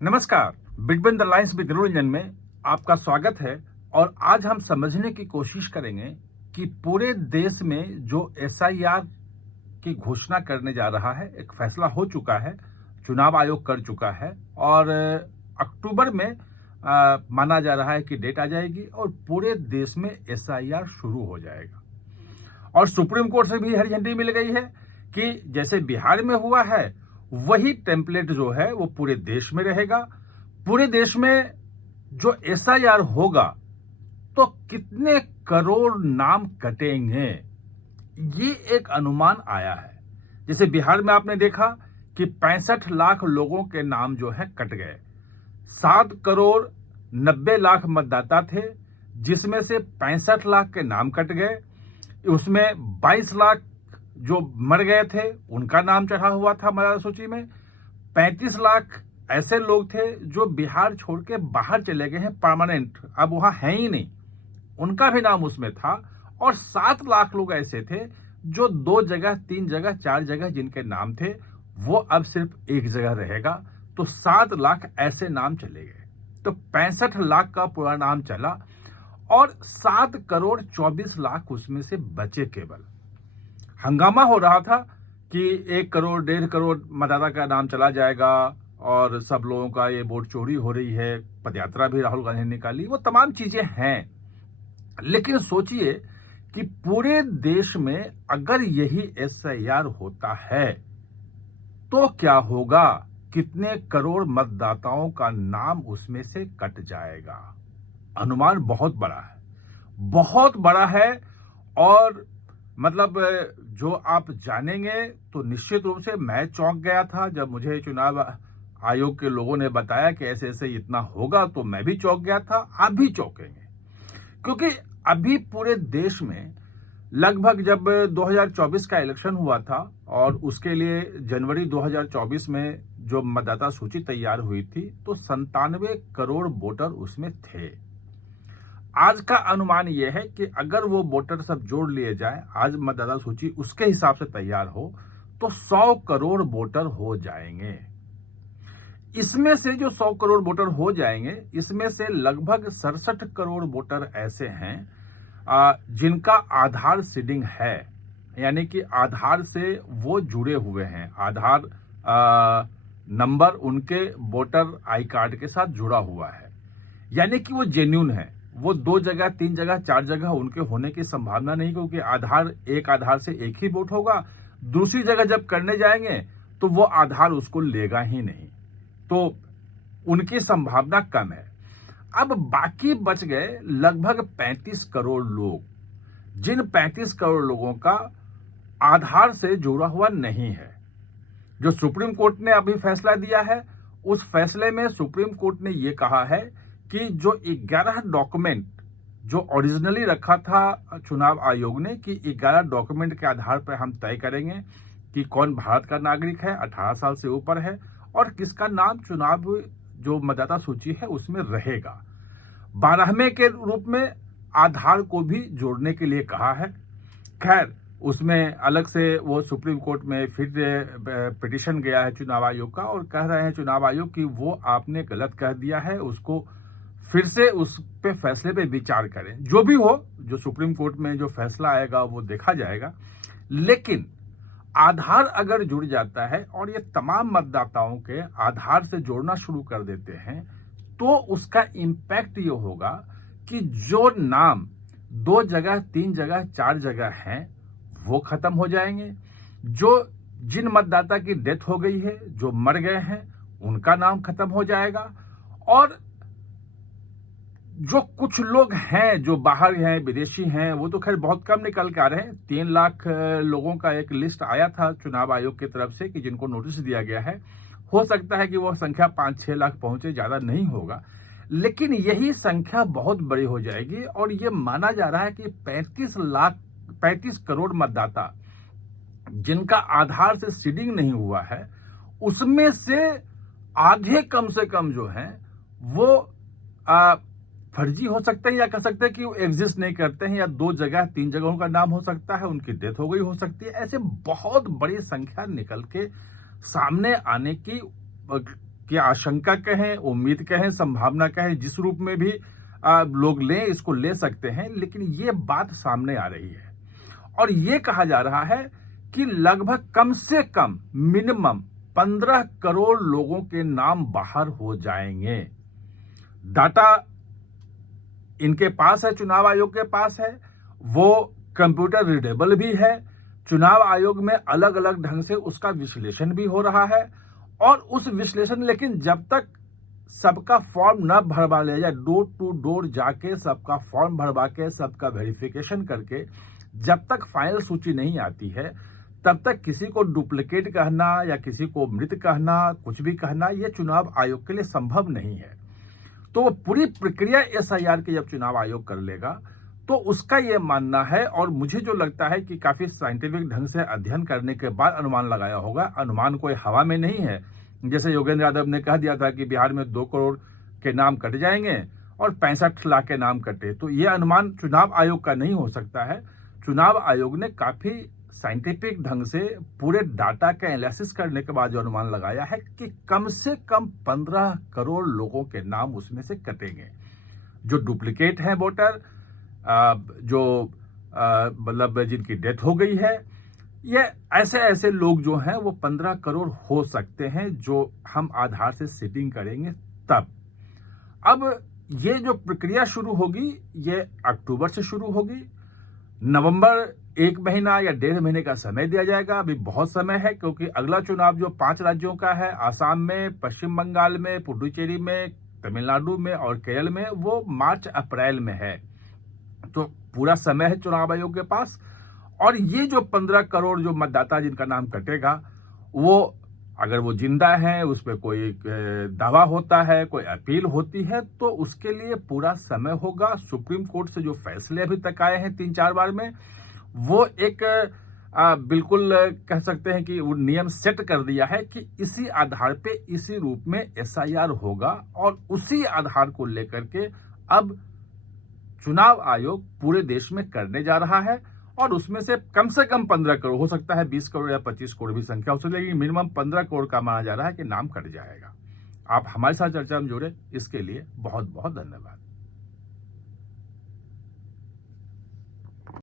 नमस्कार। Between the lines with Niranjan में आपका स्वागत है। और आज हम समझने की कोशिश करेंगे कि पूरे देश में जो एसआईआर की घोषणा करने जा रहा है, एक फैसला हो चुका है, चुनाव आयोग कर चुका है और अक्टूबर में माना जा रहा है कि डेट आ जाएगी और पूरे देश में एसआईआर शुरू हो जाएगा। और सुप्रीम कोर्ट से भी हरी झंडी मिल गई है कि जैसे बिहार में हुआ है वही टेम्पलेट जो है वो पूरे देश में रहेगा। पूरे देश में जो एसआईआर होगा तो कितने करोड़ नाम कटेंगे, ये एक अनुमान आया है। जैसे बिहार में आपने देखा कि 65 लाख लोगों के नाम जो है कट गए। 7 करोड़ 90 लाख मतदाता थे, जिसमें से 65 लाख के नाम कट गए। उसमें 22 लाख जो मर गए थे उनका नाम चढ़ा हुआ था मतदाता सूची में। 35 लाख ऐसे लोग थे जो बिहार छोड़ के बाहर चले गए हैं, परमानेंट अब वहां है ही नहीं, उनका भी नाम उसमें था। और 7 लाख लोग ऐसे थे जो 2 जगह 3 जगह 4 जगह जिनके नाम थे वो अब सिर्फ एक जगह रहेगा। तो 7 लाख ऐसे नाम चले गए, तो 65 लाख का पूरा नाम चला और 7 करोड़ 24 लाख उसमें से बचे केवल। हंगामा हो रहा था कि 1 करोड़ 1.5 करोड़ मतदाता का नाम चला जाएगा और सब लोगों का ये वोट चोरी हो रही है। पदयात्रा भी राहुल गांधी ने निकाली, वो तमाम चीजें हैं। लेकिन सोचिए कि पूरे देश में अगर यही एसआईआर होता है तो क्या होगा, कितने करोड़ मतदाताओं का नाम उसमें से कट जाएगा। अनुमान बहुत बड़ा है, बहुत बड़ा है। और मतलब जो आप जानेंगे तो निश्चित रूप से मैं चौंक गया था जब मुझे चुनाव आयोग के लोगों ने बताया कि ऐसे ऐसे इतना होगा, तो मैं भी चौंक गया था। आप भी चौंकेंगे, क्योंकि अभी पूरे देश में लगभग जब 2024 का इलेक्शन हुआ था और उसके लिए जनवरी 2024 में जो मतदाता सूची तैयार हुई थी तो 97 करोड़ वोटर उसमें थे। आज का अनुमान यह है कि अगर वो वोटर सब जोड़ लिए जाए, आज मतदाता सूची उसके हिसाब से तैयार हो तो 100 करोड़ वोटर हो जाएंगे। इसमें से जो 100 करोड़ वोटर हो जाएंगे, इसमें से लगभग 67 करोड़ वोटर ऐसे हैं जिनका आधार सीडिंग है, यानी कि आधार से वो जुड़े हुए हैं। आधार नंबर उनके वोटर आई कार्ड के साथ जुड़ा हुआ है, यानी कि वो जेन्युइन है। वो 2 जगह 3 जगह 4 जगह उनके होने की संभावना नहीं, क्योंकि एक आधार से एक ही वोट होगा। दूसरी जगह जब करने जाएंगे तो वो आधार उसको लेगा ही नहीं, तो उनकी संभावना कम है। अब बाकी बच गए लगभग 35 करोड़ लोग, जिन 35 करोड़ लोगों का आधार से जुड़ा हुआ नहीं है। जो सुप्रीम कोर्ट ने अभी फैसला दिया है, उस फैसले में सुप्रीम कोर्ट ने यह कहा है कि जो 11 डॉक्यूमेंट जो ओरिजिनली रखा था चुनाव आयोग ने, कि 11 डॉक्यूमेंट के आधार पर हम तय करेंगे कि कौन भारत का नागरिक है, 18 साल से ऊपर है और किसका नाम चुनाव जो मतदाता सूची है उसमें रहेगा। 12वें के रूप में आधार को भी जोड़ने के लिए कहा है। खैर, उसमें अलग से वो सुप्रीम कोर्ट में फिर पिटीशन गया है चुनाव आयोग का और कह रहे हैं चुनाव आयोग कि वो आपने गलत कह दिया है, उसको फिर से उस पे फैसले पे विचार करें। जो भी हो, जो सुप्रीम कोर्ट में जो फैसला आएगा वो देखा जाएगा। लेकिन आधार अगर जुड़ जाता है और ये तमाम मतदाताओं के आधार से जोड़ना शुरू कर देते हैं तो उसका इंपैक्ट ये होगा कि जो नाम 2 जगह 3 जगह 4 जगह हैं वो खत्म हो जाएंगे। जिन मतदाता की डेथ हो गई है, जो मर गए हैं, उनका नाम खत्म हो जाएगा। और जो कुछ लोग हैं जो बाहर हैं, विदेशी हैं, वो तो खैर बहुत कम निकल के आ रहे हैं। 3 लाख लोगों का एक लिस्ट आया था चुनाव आयोग की तरफ से कि जिनको नोटिस दिया गया है। हो सकता है कि वो संख्या 5-6 लाख पहुंचे, ज्यादा नहीं होगा, लेकिन यही संख्या बहुत बड़ी हो जाएगी। और ये माना जा रहा है कि 35 करोड़ मतदाता जिनका आधार से सीडिंग नहीं हुआ है, उसमें से आधे कम से कम जो हैं वो फर्जी हो सकते हैं, या कह सकते हैं कि वो एग्जिस्ट नहीं करते हैं, या 2 जगह 3 जगहों का नाम हो सकता है, उनकी डेथ हो गई हो सकती है। ऐसे बहुत बड़ी संख्या निकल के सामने आने की कि आशंका कहें, उम्मीद कहें, संभावना कहें, जिस रूप में भी लोग लें, इसको ले सकते हैं, लेकिन ये बात सामने आ रही है और ये कहा जा रहा है कि लगभग कम से कम मिनिमम 15 करोड़ लोगों के नाम बाहर हो जाएंगे। डाटा इनके पास है, चुनाव आयोग के पास है, वो कंप्यूटर रीडेबल भी है। चुनाव आयोग में अलग अलग ढंग से उसका विश्लेषण भी हो रहा है और उस विश्लेषण, लेकिन जब तक सबका फॉर्म न भरवा लिया जाए, डोर टू डोर जाके सबका फॉर्म भरवा के सबका वेरिफिकेशन करके जब तक फाइनल सूची नहीं आती है, तब तक किसी को डुप्लीकेट कहना या किसी को मृत कहना, कुछ भी कहना, यह चुनाव आयोग के लिए संभव नहीं है। तो वो पूरी प्रक्रिया एसआईआर की जब चुनाव आयोग कर लेगा तो उसका ये मानना है, और मुझे जो लगता है कि काफी साइंटिफिक ढंग से अध्ययन करने के बाद अनुमान लगाया होगा। अनुमान कोई हवा में नहीं है। जैसे योगेंद्र यादव ने कह दिया था कि बिहार में 2 करोड़ के नाम कट जाएंगे और 65 लाख के नाम कटे, तो ये अनुमान चुनाव आयोग का नहीं हो सकता है। चुनाव आयोग ने काफी साइंटिफिक ढंग से पूरे डाटा का एनालिसिस करने के बाद जो अनुमान लगाया है कि कम से कम 15 करोड़ लोगों के नाम उसमें से कटेंगे, जो डुप्लीकेट हैं वोटर, जो मतलब जिनकी डेथ हो गई है। ये ऐसे ऐसे लोग जो हैं वो 15 करोड़ हो सकते हैं, जो हम आधार से सीडिंग करेंगे तब। अब ये जो प्रक्रिया शुरू होगी ये अक्टूबर से शुरू होगी। नवंबर 1 महीना या 1.5 महीने का समय दिया जाएगा। अभी बहुत समय है, क्योंकि अगला चुनाव जो 5 राज्यों का है, आसाम में, पश्चिम बंगाल में, पुडुचेरी में, तमिलनाडु में और केरल में, वो मार्च अप्रैल में है। तो पूरा समय है चुनाव आयोग के पास। और ये जो 15 करोड़ जो मतदाता जिनका नाम कटेगा, वो अगर वो जिंदा है, उस पर कोई दावा होता है, कोई अपील होती है, तो उसके लिए पूरा समय होगा। सुप्रीम कोर्ट से जो फैसले अभी तक आए हैं 3-4 बार में, वो एक बिल्कुल कह सकते हैं कि वो नियम सेट कर दिया है कि इसी आधार पे, इसी रूप में एसआईआर होगा और उसी आधार को लेकर के अब चुनाव आयोग पूरे देश में करने जा रहा है। और उसमें से कम 15 करोड़, हो सकता है 20 करोड़ या 25 करोड़ भी संख्या हो सकती है, लेकिन मिनिमम 15 करोड़ का माना जा रहा है कि नाम कट जाएगा। आप हमारे साथ चर्चा में जुड़े, इसके लिए बहुत बहुत धन्यवाद।